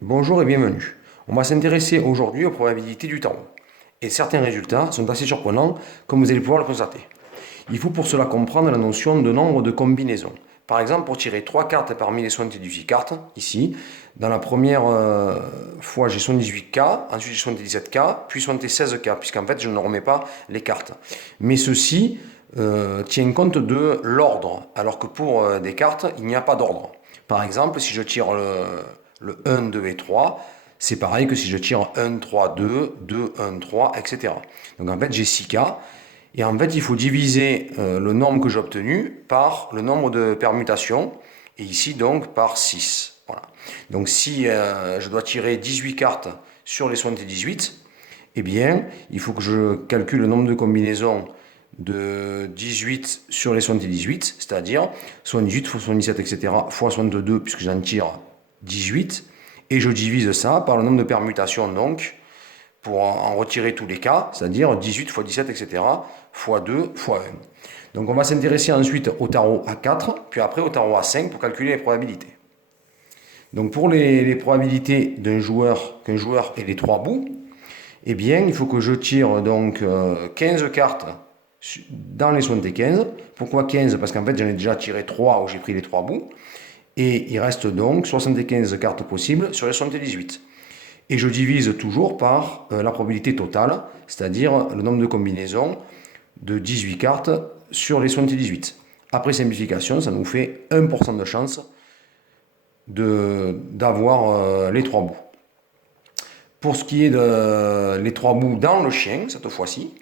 Bonjour et bienvenue. On va s'intéresser aujourd'hui aux probabilités du tarot. Et certains résultats sont assez surprenants, comme vous allez pouvoir le constater. Il faut pour cela comprendre la notion de nombre de combinaisons. Par exemple, pour tirer 3 cartes parmi les 78 cartes, ici, dans la première fois j'ai 78 K, ensuite j'ai 77 K, puis 76 K, puisqu'en fait je ne remets pas les cartes. Mais ceci tient compte de l'ordre, alors que pour des cartes, il n'y a pas d'ordre. Par exemple, si je tire le 1, 2 et 3, c'est pareil que si je tire 1, 3, 2, 2, 1, 3, etc. Donc en fait, j'ai 6 cas. Et en fait, il faut diviser le nombre que j'ai obtenu par le nombre de permutations. Et ici, donc, par 6. Voilà. Donc si je dois tirer 18 cartes sur les 78, eh bien, il faut que je calcule le nombre de combinaisons de 18 sur les 78, c'est-à-dire 78 fois 77, etc., fois 62, puisque j'en tire 18, et je divise ça par le nombre de permutations, donc, pour en retirer tous les cas, c'est-à-dire 18 fois 17, etc., fois 2, fois 1. Donc on va s'intéresser ensuite au tarot A4, puis après au tarot A5 pour calculer les probabilités. Donc pour les probabilités qu'un joueur ait les 3 bouts, eh bien, il faut que je tire donc 15 cartes dans les 75. Pourquoi 15? Parce qu'en fait, j'en ai déjà tiré 3 où j'ai pris les 3 bouts. Et il reste donc 75 cartes possibles sur les 78. Et je divise toujours par la probabilité totale, c'est-à-dire le nombre de combinaisons de 18 cartes sur les 78. Après simplification, ça nous fait 1% de chance d'avoir les 3 bouts. Pour ce qui est de les 3 bouts dans le chien, cette fois-ci,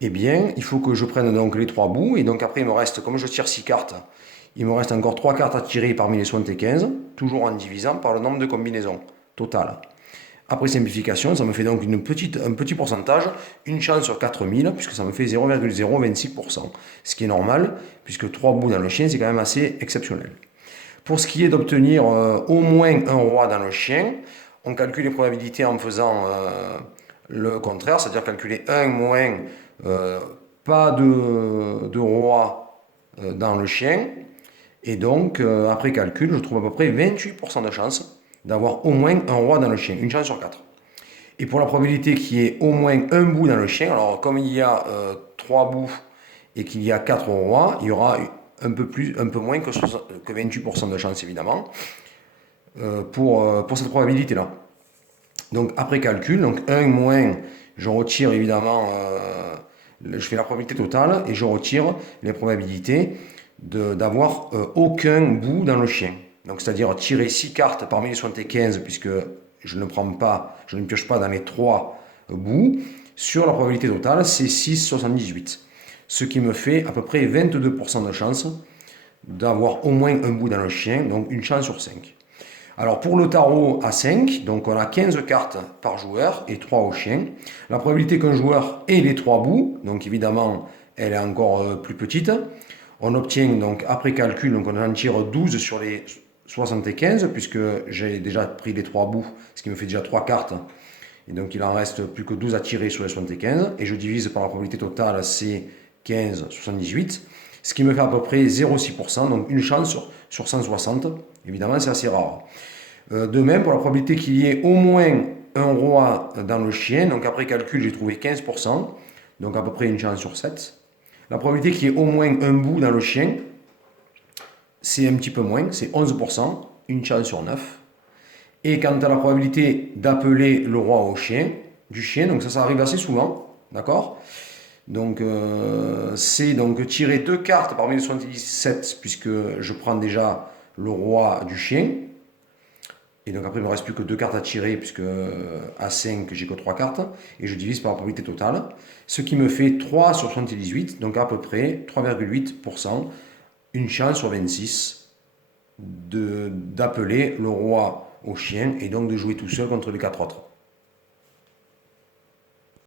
eh bien, il faut que je prenne donc les 3 bouts. Et donc après, il me reste, comme je tire 6 cartes, il me reste encore 3 cartes à tirer parmi les 75, toujours en divisant par le nombre de combinaisons totales. Après simplification, ça me fait donc un petit pourcentage, une chance sur 4000, puisque ça me fait 0,026%. Ce qui est normal, puisque 3 bouts dans le chien, c'est quand même assez exceptionnel. Pour ce qui est d'obtenir au moins un roi dans le chien, on calcule les probabilités en faisant le contraire, c'est-à-dire calculer 1 moins pas de roi dans le chien. Et donc, après calcul, je trouve à peu près 28% de chance d'avoir au moins un roi dans le chien, une chance sur 4. Et pour la probabilité qu'il y ait au moins un bout dans le chien, alors comme il y a 3 bouts et qu'il y a 4 rois, il y aura un peu moins que 28% de chance évidemment pour cette probabilité-là. Donc après calcul, donc 1 moins, je retire évidemment, je fais la probabilité totale et je retire les probabilités d'avoir aucun bout dans le chien. Donc c'est-à-dire tirer 6 cartes parmi les 75 puisque je ne prends pas, je ne pioche pas dans les 3 bouts. Sur la probabilité totale, c'est 6,78. Ce qui me fait à peu près 22% de chance d'avoir au moins un bout dans le chien, donc une chance sur 5. Alors pour le tarot à 5, donc on a 15 cartes par joueur et 3 au chien. La probabilité qu'un joueur ait les 3 bouts, donc évidemment elle est encore plus petite. On obtient donc après calcul, donc on en tire 12 sur les 75 puisque j'ai déjà pris les 3 bouts, ce qui me fait déjà 3 cartes. Et donc il en reste plus que 12 à tirer sur les 75 et je divise par la probabilité totale, c'est 15, 78, ce qui me fait à peu près 0,6%, donc une chance sur 160. Évidemment, c'est assez rare. De même, pour la probabilité qu'il y ait au moins un roi dans le chien, donc après calcul, j'ai trouvé 15%, donc à peu près une chance sur 7. La probabilité qu'il y ait au moins un bout dans le chien, c'est un petit peu moins, c'est 11%, une chance sur 9. Et quant à la probabilité d'appeler le roi au chien, du chien, donc ça arrive assez souvent, d'accord? Donc c'est donc tirer 2 cartes parmi les 77 puisque je prends déjà le roi du chien. Et donc après il ne me reste plus que 2 cartes à tirer puisque à 5 j'ai que 3 cartes. Et je divise par la probabilité totale. Ce qui me fait 3 sur 78, donc à peu près 3,8%, une chance sur 26 d'appeler le roi au chien et donc de jouer tout seul contre les 4 autres.